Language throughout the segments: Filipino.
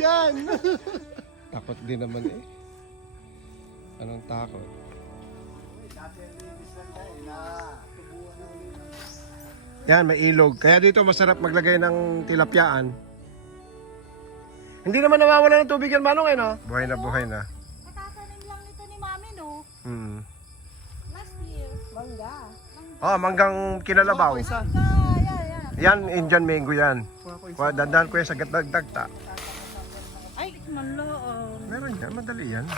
Yan! Takot din naman eh. Anong takot? Yan, may ilog. Kaya dito masarap maglagay ng tilapyaan. Hindi naman nawawala ng tubig yan, Manong, eh, no? Buhay na, buhay na. Katatanim lang nito ni Mami, no? Last year. Mangga. Oh, manggang kinalabaw. Yan. Yan, Indian mango yan. Dandan ko yan sa dagta. Ay, manloon. Meron yan, madali yan.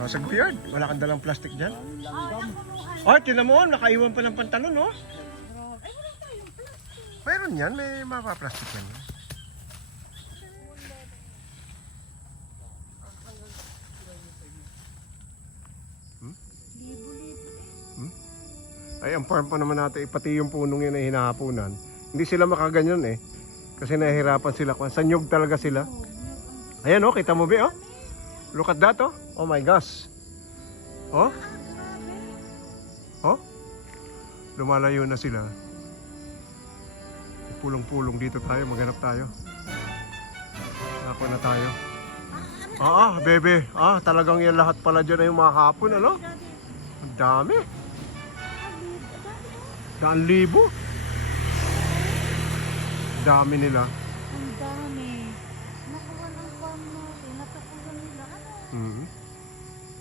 Oh, sa guyard. Wala kang dalang plastic dyan. Oh, tinan mo, nakaiwan pa ng pantalon, no? Ay, wala tayong plastic. Meron yan, may mapaplastic yan. Ay, ang farm pa naman natin, pati yung punong yun ay hinahapunan. Hindi sila makaganyan eh. Kasi nahihirapan sila. Sa nyug talaga sila. Ayan oh, kita mo ba oh? Look at that oh. Oh my gosh. Oh? Oh? Lumalayo na sila. Pulong-pulong dito tayo, maghanap tayo. Ako na tayo. Bebe. Talagang yan lahat pala dyan ay yung mga hapon, ano? Ang dami. 1,000. Dami nila. Ang dami. Nakuha ng farm natin. Natapunan nila. Ano?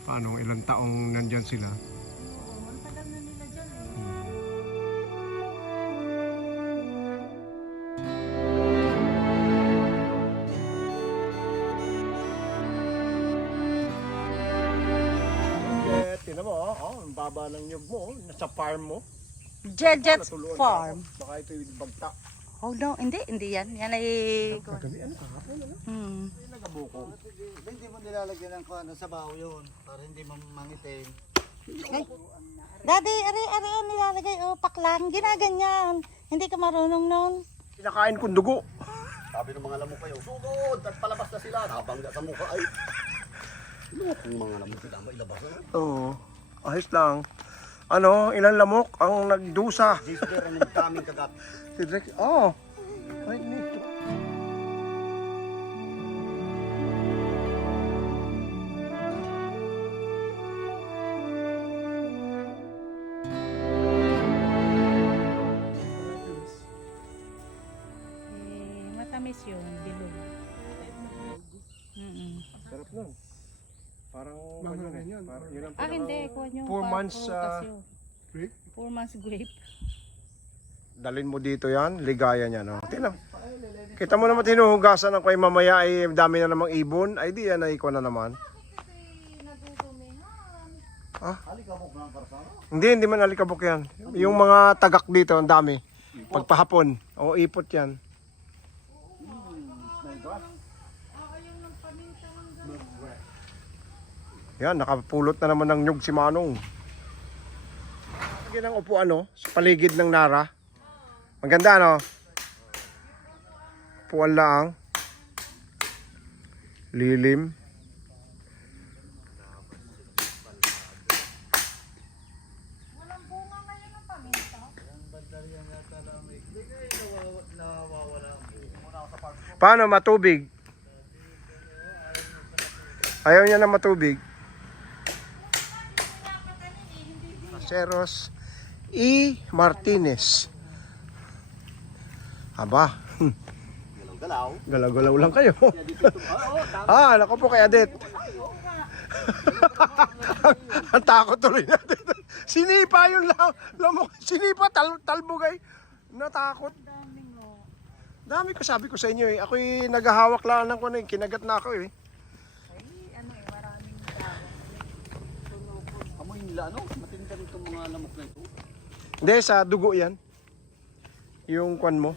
Paano? Ilang taong nandyan sila? Oo, ang tagal na nila dyan eh. Tinan mo, ang baba ng nyug mo, nasa farm mo. Jejet's Natuluan Farm. ka. Baka ito yung bagta. Oh no, hindi yan. Yan ay... Kagabi, ano kahapon, ano? Ay, nagabuko. Hindi mo nilalagyan ng kuha sa baho yun para hindi mangitim. Daddy, ari nilalagay. Oh, paklang. Ginaganyan. Hindi ka marunong noon. Pinakain kong dugo. Sabi ng mga lamok kayo, sugod! At palabas na sila, nakabangga sa mukha ay. Ano kung mga lamok sila mailabas na? Oo, ayos lang. Ano, ilang lamok ang nagdusa? Gisper ang daming kagat. Si Drake, oh. Ay, nito. Matamis yun, bilog. Sarap nun. Parang ganyan. Parang yun ang Hindi. Kuha nyo. 4 months grape? 4 months grape. dalhin mo dito yan, ligaya niya, no? Tingnan. Kita mo naman tinuhugasan ng kay mamaya ay dami na namang ibon. Ay di yan ay ikaw na naman. Alikabok na ang karsano. Hindi man alikabok yan. Yung mga tagak dito, ang dami. Pagpahapon. O ipot yan. Yan, nakapulot na naman ng nyug si Manong. Lagi ng upuan, no? Sa paligid ng Nara. Maganda, no? Upuan lang. Lilim. Walang bunga ngayon ng paminta. Paano matubig? Ayaw niya na matubig. Aceros E. Martinez. Aba. Galaw-galaw. Galaw-galaw lang kayo. Nako po kay Adet. Ang takot tuloy natin. Sinipa yung lamok. Sinipa, talbugay. Natakot. Dami ko sabi ko sa inyo eh. Ako'y naghahawak lang ng kuno, kinagat na ako eh. Maraming tao. Amoy nila, ano? Matinda rin itong mga lamok na ito. Hindi, sa dugo yan. Yung kwan mo.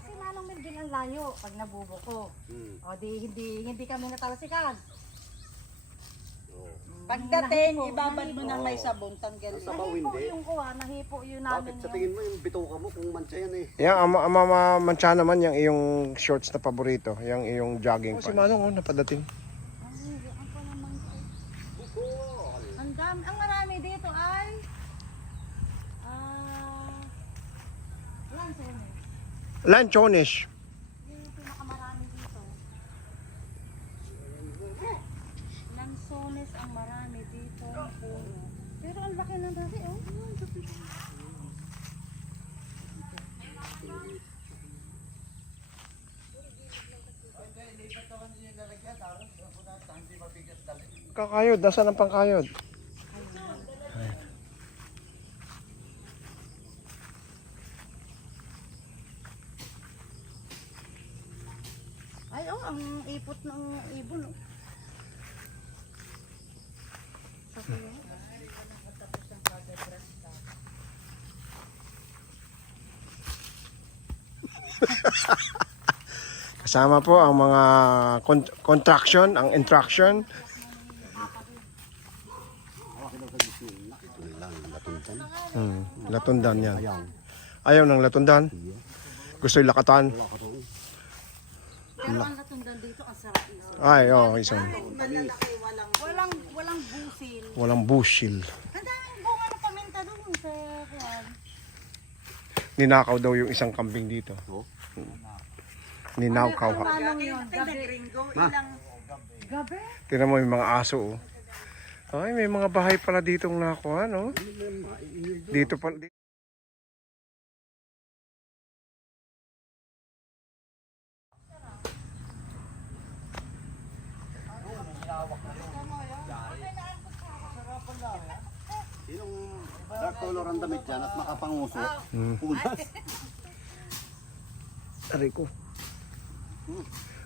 Si Manong Mildin ang layo pag nabubuko. O di hindi kami natalasikan. Pagdating, ibabad mo ng may sabon, tanggalin. Sa sabaw hindi. Yung kuha, nahipo yun namin Bakit sa tingin mo yung bituka mo kung mancha yan eh? Yan, mantsa naman yung iyong shorts na paborito. Yung iyong jogging pants. Si Manong, oh, napadating. Ang dami, ang marami dito ay lansones. Lanchones. Yung pinakamarami dito. Lansones ang marami dito. Pero ang laki ng dati, oh. Kakayod, nasaan ang pangkayod? Ay, oh, ang ipot ng ibon, oh. Kasama po ang mga contraction, ang intraction. Ito lang, latuntan. Latundan yan. Ayaw. Ayaw ng latundan. Gusto yung lakatan. Wala ka to. Pero ang latundan dito, ang sarap iso. Ay, oh, isang. Malalaki, walang busil. Walang bushil. Ang daming bunga ng paminta doon sa kuwan. Ninakaw daw yung isang kambing dito. Oh. Ninakaw. Anong yun? Gabi? Gringo, ilang Gabi? Tingnan mo yung mga aso, oh. Ay, may mga bahay pala ditong nakuha, no? Dito pa. Sinong dark color ang damit dyan at makapanguso? Punas. Aray ko.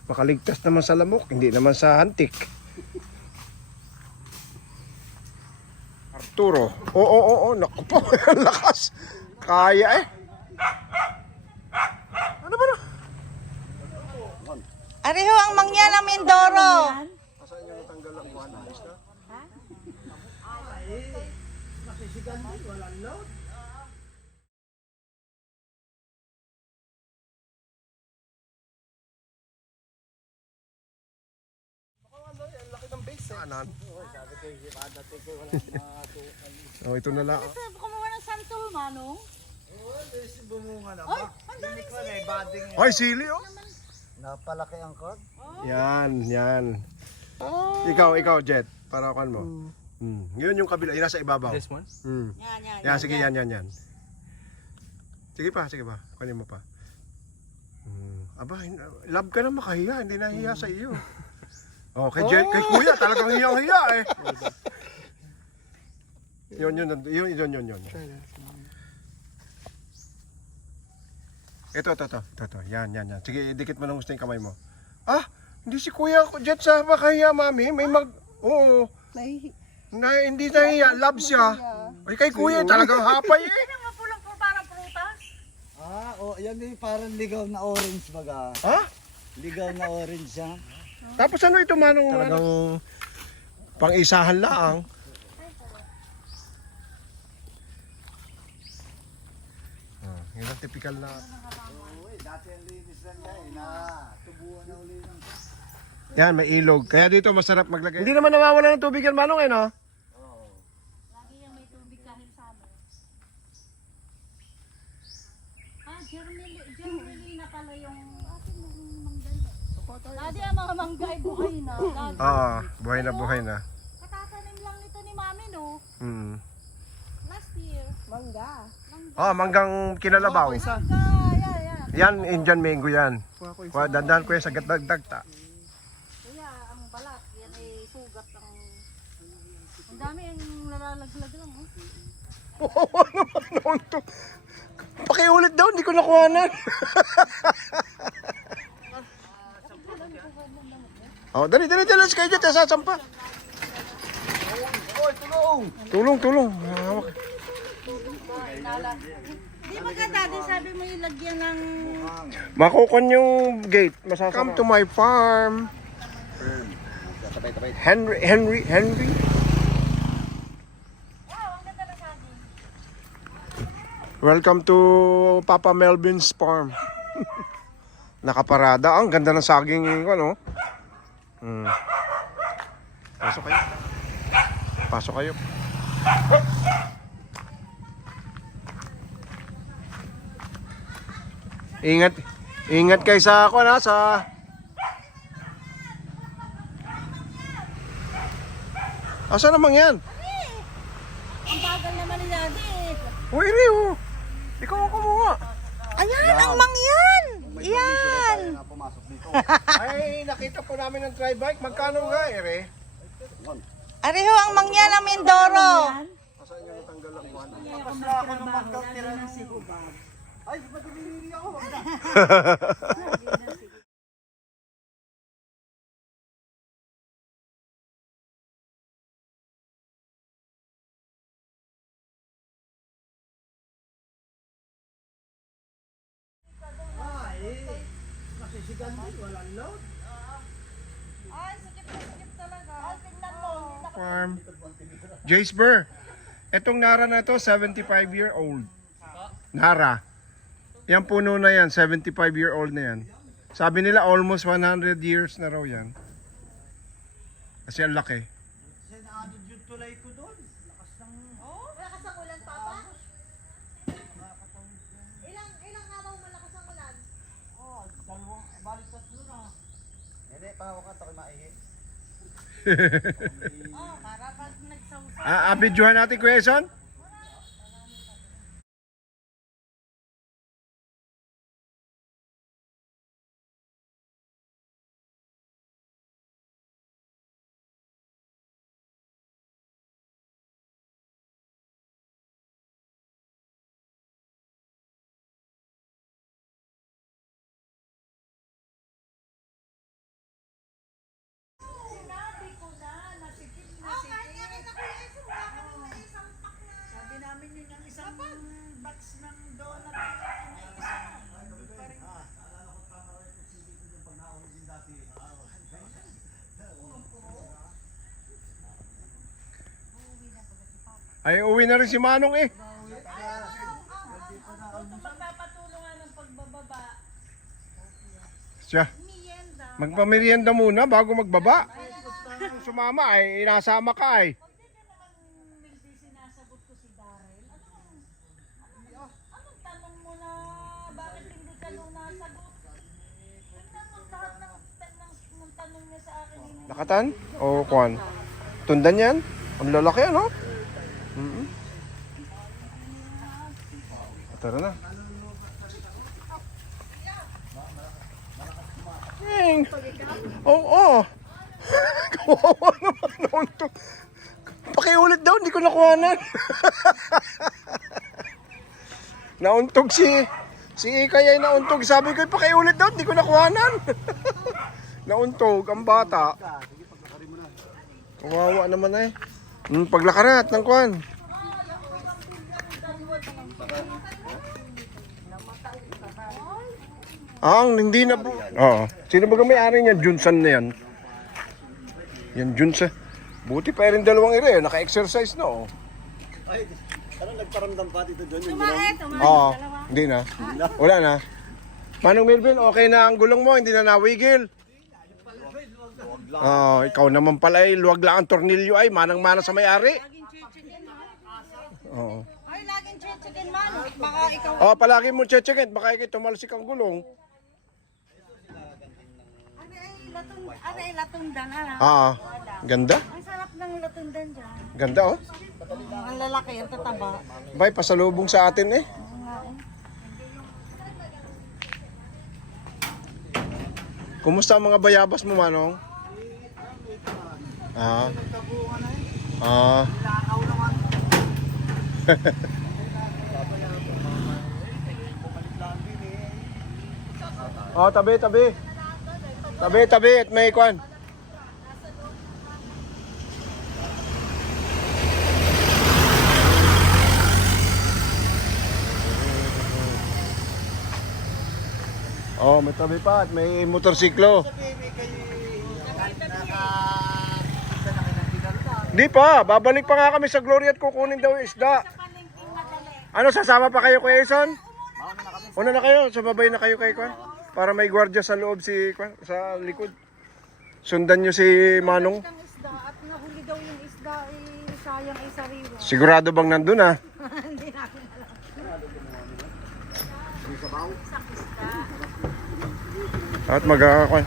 Makaligtas naman sa lamok, hindi naman sa hantik. Arturo. Oo. Naku po, ang lakas. Kaya eh. Ano ba na? Ariho ang mangyan ng Mindoro. Saan yung natanggal ang buwan? Ayos na? Anan? Oh, ito na lang. Sabi ko mo ng santol, Manong. Ay, sili oh. Napalaki ang kod. Yan. Ikaw, Jet. Para kan mo. Ngayon yung kabila, yung nasa ibabaw. This one? Yan, sige, yan. Sige pa. Kunin mo pa. Aba, love ka na makahiya. Hindi nahiya sa iyo. Oh, kay Kuya, talagang hiyang-hiya eh. Yun. Ito. Yan. Sige, idikit mo ng gusto yung kamay mo. Ah, hindi si Kuya Jet sa makahiya, Mami. Oo. Hindi nahiya, love siya. Ay, kay Kuya, talagang hapay eh. Ano mapulang po parang prutas? Yan din parang ligaw na orange baga. Ha? Ligaw na orange yan. Tapos ano ito, Manong? Talagang pang-isahan lang. Yun ang typical na. Dati ang linis lang na tubuan na uli ng Yan, may ilog. Kaya dito masarap maglagay. Hindi naman nawawala ng tubig yan, Manong, eh, no? Lagi yung may tubig kahit summer. Germany na pala yung ating mga mangga. Dati ang mga mangga ay buhay na. Buhay na. Katatanim lang nito ni Mami, no? Last year. Manggang kinalabaw. Mangga, Yan, Indian mango yan. Dandan ko yan sa dagta. Kuya, ang balat, yan ay sugat ng... Ang dami ang nalalaglag lang, oh. Pakiulit daw, hindi ko nakuhanan. Dali, let's kayo dyan, sasampa. Tulong. Hawak. Di ba ka dati sabi mo ilagyan ng... Makukon yung gate. Come to my farm. Tabay. Henry. Welcome to Papa Melvin's farm. Nakaparada. Ang ganda ng saging ko, no? Pasok kayo. Pasok kayo. Ingat. Ingat kayo sa ako na sa Asa naman yan? Ang bagal naman ni Daddy. Uy, Rio. Ikaw ang kumuha. Ayan, ang mangyan. Yan. Pumasok dito. Ay, nakita po namin ng tri-bike. Magkano nga, Ere? Ariho ang mangyan ng Mindoro. Farm. Jace Burr. Etong Nara na to, 75-year-old. Nara. Yan puno na yan, 75-year-old na yan. Sabi nila almost 100 years na raw yan. Kasi ang laki. Senado yung tulay ko doon. Lakas ng... Malakas ang ulan, Papa? Ilang araw malakas ang ulan? Dalawang, balik tatlo na. Hindi, pahawa ka, tako'y maihi. Para pag nagsawsaw. Abidyohan natin, Kuya Son? Sabi namin yun yung isang box ng donut. Ay, uwi na rin si Manong eh. Magpapatulungan ng pagbababa. Siya. Magpamerienda muna bago magbaba. Kung sumama ay inasama ka ay. Hindi sinasagot ko si Daryl. Anong tanong mo na bakit hindi ka nung nasagot? Tignan mo lahat ng tanong niya sa akin. Lakatan? O kuan? Tundan yan? Ang lalaki ano? Tara na. Ding! Oo! Kawawa naman nauntog. Pakiulit daw, hindi ko nakuhanan. Nauntog si Ikay ay nauntog. Sabi ko, pakiulit daw, hindi ko nakuhanan. Nauntog ang bata. Kawawa naman eh. Paglakarat ng kuhan. Ang hindi na po. Oo. Sino ba may-ari niyan? Junsan na yan. Yan Junsan. Buti pa rin dalawang ire. Naka-exercise na oh. Ay, ano nagparamdam pa dito doon? Oo. Hindi na. Wala na. Manong Melvin, okay na ang gulong mo. Hindi na nawigil. Ikaw naman pala ay luwag lang ang tornilyo ay manang-mana sa may-ari. Oo. Ay, laging chichikin man. Baka ikaw. Palagi mo check-check baka ikay tumalsik ang gulong. Ano ay latundan? Ganda. Ang sarap ng latundan dyan. Ganda oh. Ang lalaki, ang tataba. Bay, pasalubong sa atin eh. Kumusta ang mga bayabas mo, Manong? Tabi. Tabi at may kwan. May tabi pa at may motorsiklo. Di pa, babalik pa nga kami sa Glory at kukunin daw yung isda. Palengking madali. Ano, sasama pa kayo, Kuya Ison? Mauna na kami. Una na kayo, sumabay na kayo kay Kwan. Para may gwardiya sa loob si Kwan, sa likod. Sundan nyo si Manong. Ng isda at nahuli daw yung isda, sayang ay sariwa. Sigurado bang nandun ah? Hindi namin alam. At magkakakwan.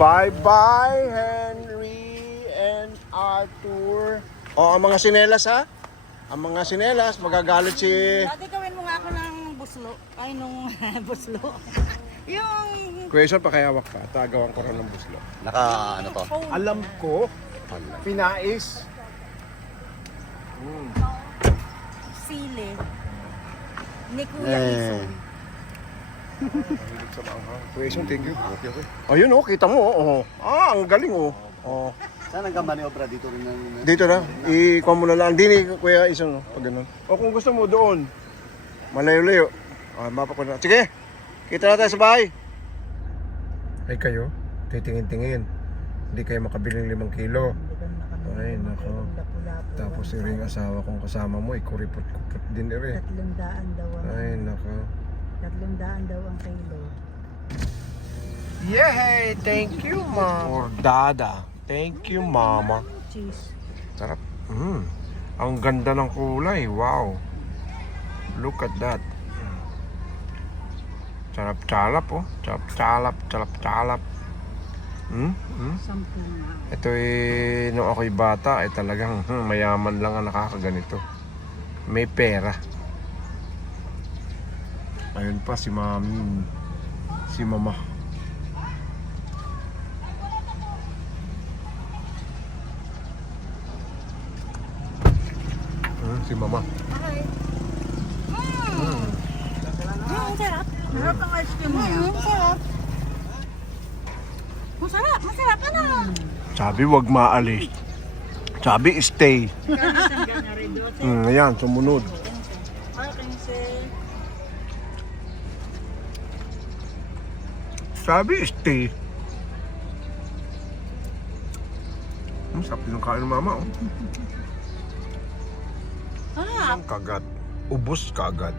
Bye-bye, Henry and Arthur. O, ang mga sinelas ha? Ang mga sinelas, magagalit si... Dati gawin mo nga ako ng buslo. Ay, nung buslo. Yung... Question pa kaya wak ka, tagawan ko rin ng buslo. Naka ano to? Alam ko, pinais. Sili. Ni Kuya Ison. Question, thank you. Okay, okay. Ayun oh, kita mo oh. Ah, ang galing oh. Oh. Saan ang maniobra dito rin ng... Dito na, ikuha mo na lang. Hindi ni Kuya Ison, no? Pag ganun. O kung gusto mo, doon. Malayo-layo. Ah, mapa ko na. Sige, kita na tayo sa bahay. Ay kayo, titingin-tingin. Hindi kayo makabili ng 5 kilo. Ay, nako. Tapos yung asawa kong kasama mo, ikuripot-kupot din rin. 300 daw ang Ay, nako. 300 daw ang kilo. Yay! Thank you, Mama. Or Dada. Thank you, Mama. Cheese. Sarap. Ang ganda ng kulay. Wow. Look at that. Charap-charap oh. Charap-charap. Charap-charap. Something na. Ito nung ako'y bata ay talagang mayaman lang ang nakakaganito. May pera. Ayun pa si Mami. Si Mama. Si Mama. Ang sarap. Sarap ang ice cream niya. Sarap. Masarap. Masarap. Ano? Sabi wag maalis. Sabi stay. Ayan, sumunod. Sabi stay. Sarap din ang kain ng Mama oh. Ang kagat. Ubos kaagad.